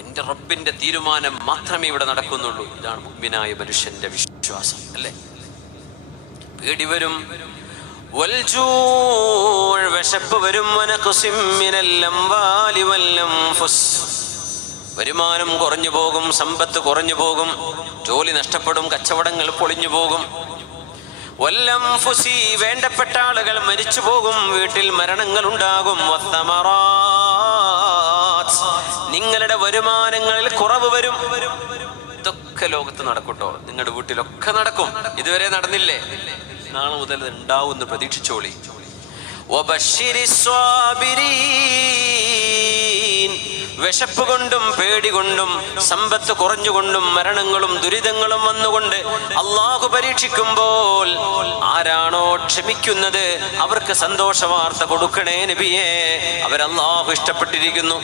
എന്റെ റബ്ബിന്റെ തീരുമാനം മാത്രമേ ഇവിടെ നടക്കുന്നുള്ളൂ. ഇതാണ് മുഅ്മിനായ മനുഷ്യന്റെ വിശ്വാസം, അല്ലേ? പേടി വരും, വിശപ്പ് വരും, വരുമാനം കുറഞ്ഞു പോകും, സമ്പത്ത് കുറഞ്ഞു പോകും, ജോലി നഷ്ടപ്പെടും, കച്ചവടങ്ങൾ പൊളിഞ്ഞു പോകും. വല്ലംഫുസി, വേണ്ടപ്പെട്ട ആളുകൾ മരിച്ചു പോകും, വീട്ടിൽ മരണങ്ങൾ ഉണ്ടാകും. നിങ്ങളുടെ വരുമാനങ്ങളിൽ കുറവ് വരും. ഇതൊക്കെ ലോകത്ത് നടക്കൂട്ടോ, നിങ്ങളുടെ വീട്ടിലൊക്കെ നടക്കും. ഇതുവരെ നടന്നില്ലേ? നാളെ മുതൽ ഉണ്ടാവുമെന്ന് പ്രതീക്ഷിച്ചോളി. വിശപ്പ് കൊണ്ടും പേടി കൊണ്ടും സമ്പത്ത് കുറഞ്ഞുകൊണ്ടും മരണങ്ങളും ദുരിതങ്ങളും വന്നുകൊണ്ട് അള്ളാഹു പരീക്ഷിക്കുമ്പോൾ ആരാണോ ക്ഷമിക്കുന്നത് അവർക്ക് സന്തോഷ വാർത്ത കൊടുക്കണേ നബിയേ. അവരല്ലാഹു ഇഷ്ടപ്പെട്ടിരിക്കുന്നു.